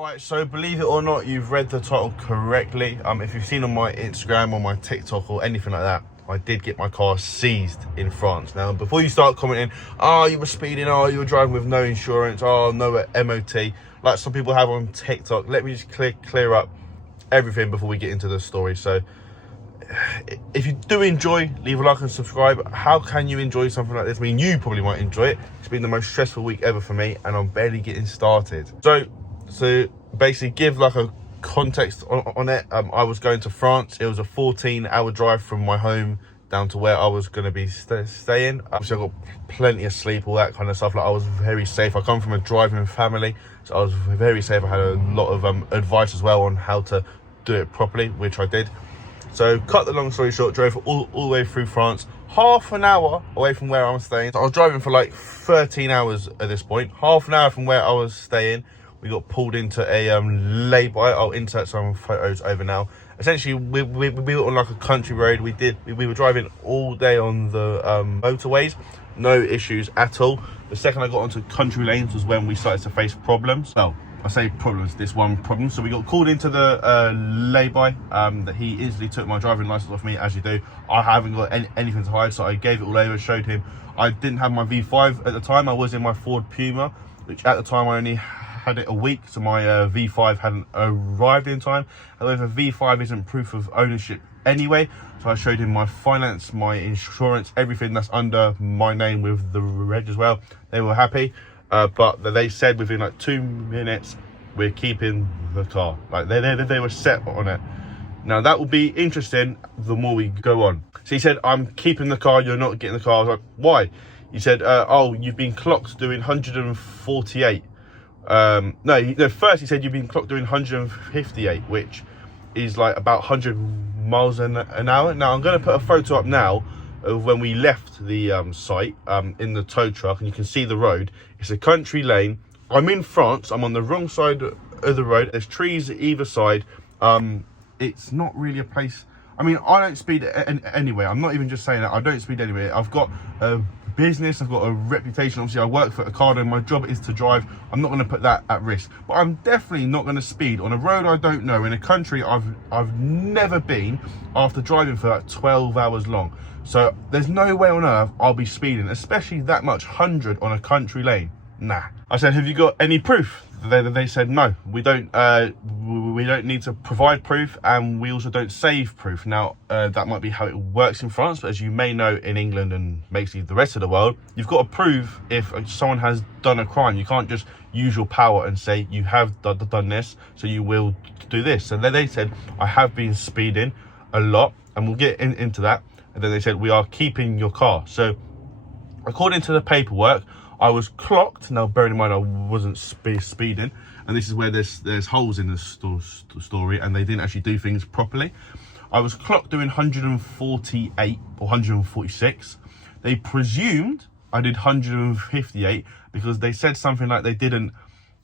Right, so believe it or not, you've read the title correctly. If you've seen on my Instagram or my TikTok or anything like that, I did get my car seized in France. Now, before you start commenting, oh, you were speeding, oh, you were driving with no insurance, oh, no MOT, like some people have on TikTok, let me just clear up everything before we get into the story. So, if you do enjoy, leave a like and subscribe. How can you enjoy something like this? I mean, you probably might enjoy it. It's been the most stressful week ever for me, and I'm barely getting started. So basically, give like a context on it. I was going to France. It was a 14-hour drive from my home down to where I was going to be staying. Obviously, I got plenty of sleep, all that kind of stuff. Like, I was very safe. I come from a driving family, so I was very safe. I had a lot of advice as well on how to do it properly, which I did. So, cut the long story short, drove all the way through France, half an hour away from where I was staying. So I was driving for like 13 hours at this point, half an hour from where I was staying. We got pulled into a lay-by. I'll insert some photos over now. Essentially, we were on like a country road. We were driving all day on the motorways, no issues at all. The second I got onto country lanes was when we started to face problems. Well, I say problems, this one problem. So we got called into the lay-by. That he instantly took my driving license off me, as you do. I haven't got anything to hide, so I gave it all over, showed him. I didn't have my V5 at the time. I was in my Ford Puma, which at the time I only had it a week, so my V5 hadn't arrived in time. However, V5 isn't proof of ownership anyway, so I showed him my finance, my insurance, everything that's under my name with the reg as well. They were happy. But they said within like 2 minutes, we're keeping the car. Like they were set on it. Now that will be interesting the more we go on. So he said, I'm keeping the car, you're not getting the car. I was like, why? He said, oh, you've been clocked doing 148. No, first he said you've been clocked doing 158, which is like about 100 miles an hour. Now I'm going to put a photo up now of when we left the site in the tow truck, and you can see the road. It's a country lane. I'm in France. I'm on the wrong side of the road. There's trees either side. It's not really a place. I mean, I don't speed anyway. I'm not even just saying that. I don't speed anyway. I've got a business. I've got a reputation. Obviously, I work for Ocado. My job is to drive. I'm not going to put that at risk. But I'm definitely not going to speed on a road I don't know, in a country I've never been, after driving for like 12 hours long. So there's no way on earth I'll be speeding, especially that much, 100 on a country lane. Nah. I said, have you got any proof? They said, no, we don't need to provide proof, and we also don't save proof. Now, that might be how it works in France, but as you may know, in England and basically the rest of the world, you've got to prove if someone has done a crime. You can't just use your power and say, you have done this, so you will do this. So then they said, I have been speeding a lot, and we'll get into that. And then they said, we are keeping your car. So according to the paperwork, I was clocked. Now, bearing in mind, I wasn't speeding. And this is where there's holes in the story, and they didn't actually do things properly. I was clocked doing 148 or 146. They presumed I did 158 because they said something like they didn't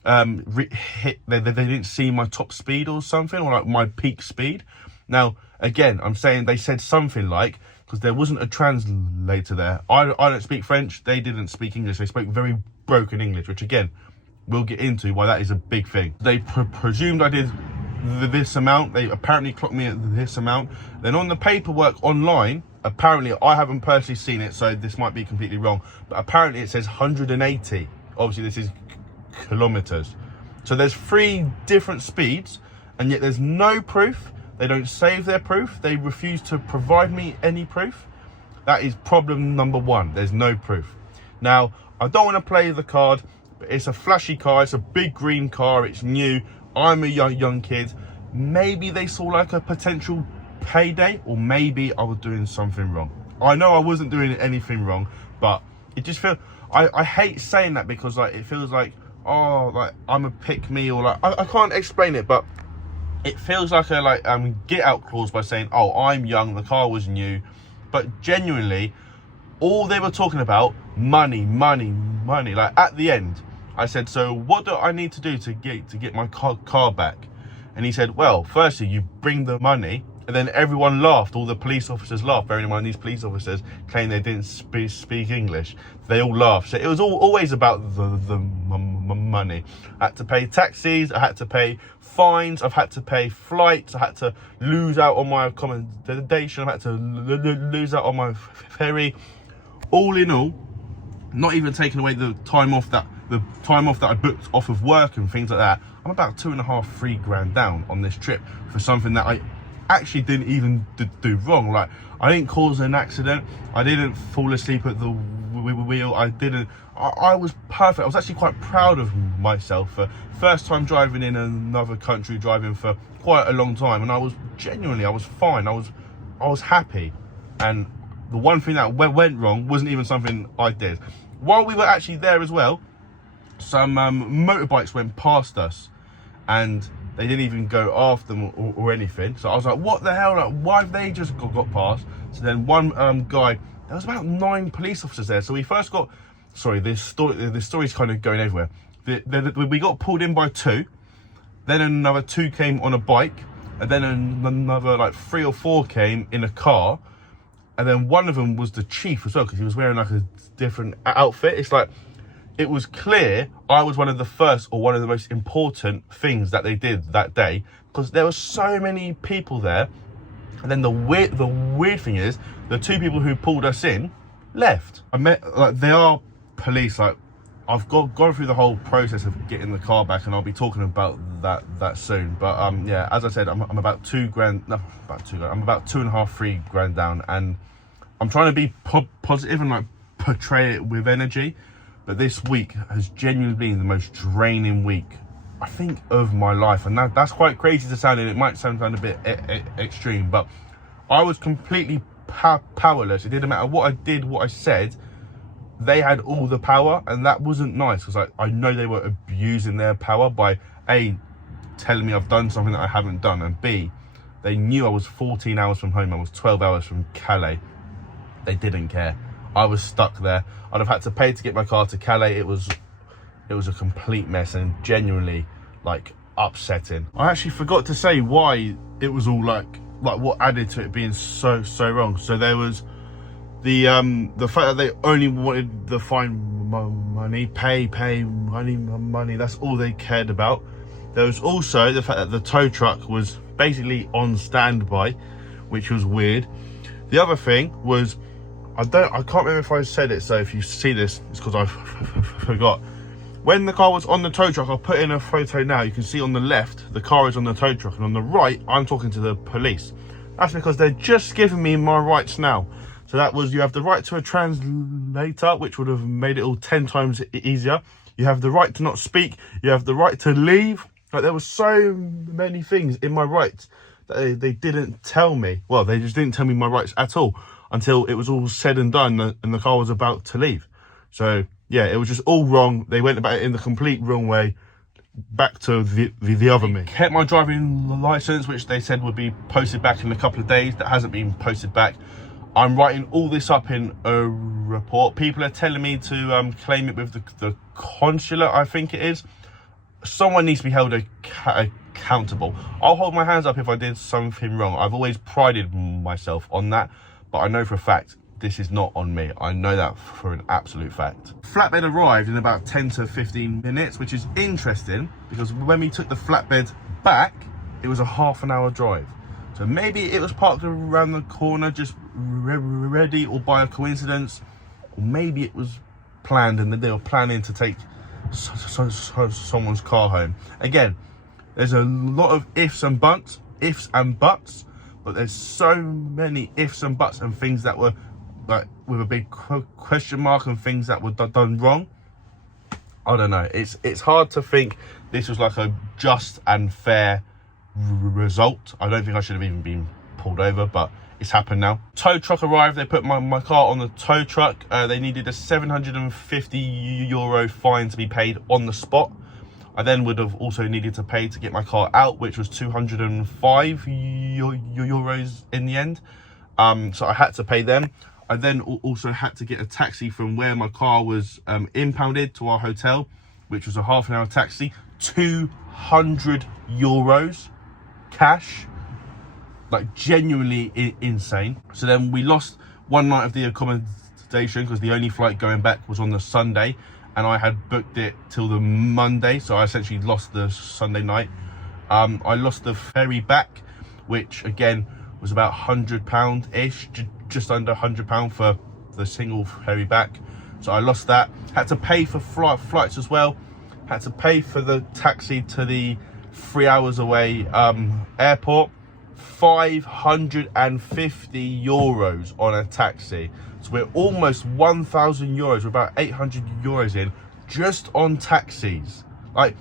hit, they didn't see my top speed or something, or like my peak speed. Now, again, I'm saying they said something like, because there wasn't a translator there. I don't speak French. They didn't speak English. They spoke very broken English, which again, we'll get into why that is a big thing. They presumed I did this amount. They apparently clocked me at this amount. Then on the paperwork online, apparently, I haven't personally seen it, so this might be completely wrong, but apparently it says 180. Obviously, this is kilometers. So there's 3 different speeds, and yet there's no proof. They don't save their proof. They refuse to provide me any proof. That is problem number 1. There's no proof. Now, I don't want to play the card, but it's a flashy car. It's a big green car. It's new. I'm a young kid. Maybe they saw like a potential payday, or maybe I was doing something wrong. I know I wasn't doing anything wrong, but it just feels, I hate saying that, because like it feels like, oh, like I'm a pick me, or like I can't explain it, but it feels like a get out clause by saying, oh, I'm young, the car was new. But genuinely, all they were talking about, money. Like at the end, I said, so what do I need to do to get my car back? And he said, well, firstly, you bring the money. And then everyone laughed. All the police officers laughed. Bearing in mind, these police officers claim they didn't speak English. They all laughed. So it was always about the money. I had to pay taxis, I had to pay fines, I've had to pay flights, I had to lose out on my accommodation, I had to lose out on my ferry. All in all, not even taking away the time off that I booked off of work and things like that, I'm about 2.5–3 grand down on this trip for something that I actually didn't even do wrong. Like, I didn't cause an accident, I didn't fall asleep at the wheel, I was perfect. I was actually quite proud of myself for first time driving in another country, driving for quite a long time, and I was fine, I was happy. And the one thing that went wrong wasn't even something I did. While we were actually there as well, some motorbikes went past us and they didn't even go after them or anything. So I was like, what the hell? Like, why have they just got past? So then one guy, there was about 9 police officers there. So we first got, sorry, this story's kind of going everywhere. We got pulled in by 2, then another 2 came on a bike, and then another like 3 or 4 came in a car. And then one of them was the chief as well, because he was wearing like a different outfit. It's like, it was clear I was one of the first or one of the most important things that they did that day, because there were so many people there. And then the weird thing is, the 2 people who pulled us in left. I met, like, they are police. Like, I've gone through the whole process of getting the car back, and I'll be talking about that soon. But yeah, as I said, I'm about 2 grand, no, about 2 grand. I'm about 2.5–3 grand down, and I'm trying to be positive and like portray it with energy. But this week has genuinely been the most draining week, I think, of my life. And that's quite crazy to sound, and it might sound a bit extreme, but I was completely powerless. It didn't matter what I did, what I said, they had all the power, and that wasn't nice, because I know they were abusing their power by A, telling me I've done something that I haven't done, and B, they knew I was 14 hours from home, I was 12 hours from Calais. They didn't care. I was stuck there. I'd have had to pay to get my car to Calais. It was a complete mess, and genuinely like upsetting. I actually forgot to say why it was all like what added to it being so wrong. So there was the fact that they only wanted the fine money, pay money. That's all they cared about. There was also the fact that the tow truck was basically on standby, which was weird. The other thing was, I can't remember if I said it, so if you see this, it's because I forgot. When the car was on the tow truck, I'll put in a photo now. You can see on the left, the car is on the tow truck, and on the right, I'm talking to the police. That's because they're just giving me my rights now. So that was, you have the right to a translator, which would have made it all 10 times easier. You have the right to not speak. You have the right to leave. Like, there were so many things in my rights that they didn't tell me. Well, they just didn't tell me my rights at all until it was all said and done and the car was about to leave. So yeah, it was just all wrong. They went about it in the complete wrong way. Back to the other me. Kept my driving license, which they said would be posted back in a couple of days. That hasn't been posted back. I'm writing all this up in a report. People are telling me to claim it with the consulate, I think it is. Someone needs to be held accountable. I'll hold my hands up if I did something wrong. I've always prided myself on that, but I know for a fact this is not on me. I know that for an absolute fact. Flatbed arrived in about 10 to 15 minutes, which is interesting because when we took the flatbed back, it was a half-an-hour drive. So maybe it was parked around the corner, just ready, or by a coincidence, or maybe it was planned and they were planning to take someone's car home. Again, there's a lot of ifs and buts, but there's so many ifs and buts and things that were like with a big question mark and things that were done wrong. I don't know. It's hard to think this was like a just and fair result. I don't think I should have even been pulled over, but it's happened now. Tow truck arrived. They put my car on the tow truck. They needed a €750 fine to be paid on the spot. I then would have also needed to pay to get my car out, which was €205 in the end. So I had to pay them. I then also had to get a taxi from where my car was impounded to our hotel, which was a half-an-hour taxi. €200 cash. Like, genuinely insane. So then we lost one night of the accommodation because the only flight going back was on the Sunday, and I had booked it till the Monday, so I essentially lost the Sunday night. I lost the ferry back, which again was about £100-ish, just under £100 for the single ferry back. So I lost that. Had to pay for flights as well. Had to pay for the taxi to the 3 hours away airport. €550 on a taxi. So we're almost €1,000. We're about €800 in just on taxis. Like,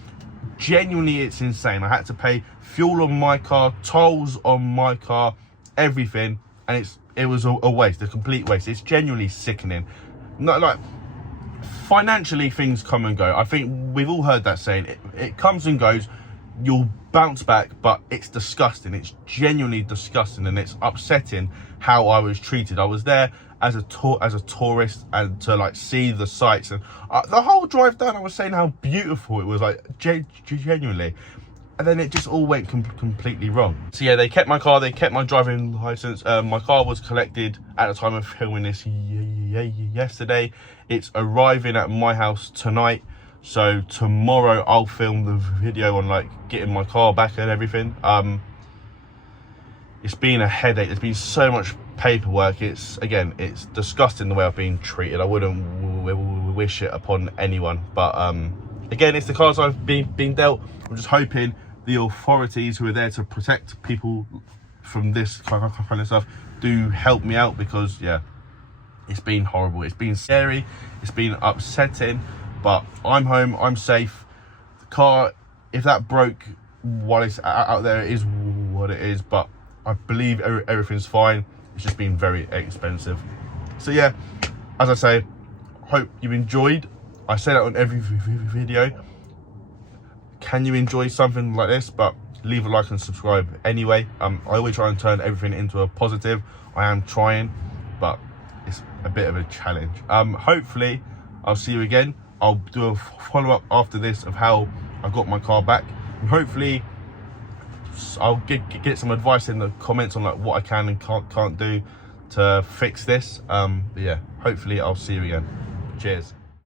genuinely, it's insane. I had to pay fuel on my car, tolls on my car, everything, and it was a waste, a complete waste. It's genuinely sickening. Not like, financially things come and go. I think we've all heard that saying. It comes and goes. You'll bounce back, but it's disgusting. It's genuinely disgusting, and it's upsetting how I was treated. I was there as a tourist, and to like see the sights, and the whole drive down I was saying how beautiful it was, like genuinely, and then it just all went completely wrong. So yeah, they kept my car, they kept my driving license. My car was collected at the time of filming this yesterday. It's arriving at my house tonight. So tomorrow I'll film the video on like getting my car back and everything. It's been a headache. There's been so much paperwork. It's disgusting the way I've been treated. I wouldn't wish it upon anyone. But again, it's the cards I've been dealt. I'm just hoping the authorities who are there to protect people from this kind of stuff do help me out, because yeah, it's been horrible. It's been scary. It's been upsetting. But I'm home, I'm safe. The car, if that broke while it's out there, it is what it is. But I believe everything's fine. It's just been very expensive. So yeah, as I say, hope you've enjoyed. I say that on every video. Can you enjoy something like this? But leave a like and subscribe anyway. I always try and turn everything into a positive. I am trying, but it's a bit of a challenge. Hopefully, I'll see you again. I'll do a follow-up after this of how I got my car back, and hopefully I'll get some advice in the comments on like what I can and can't do to fix this. But yeah, hopefully I'll see you again. Cheers.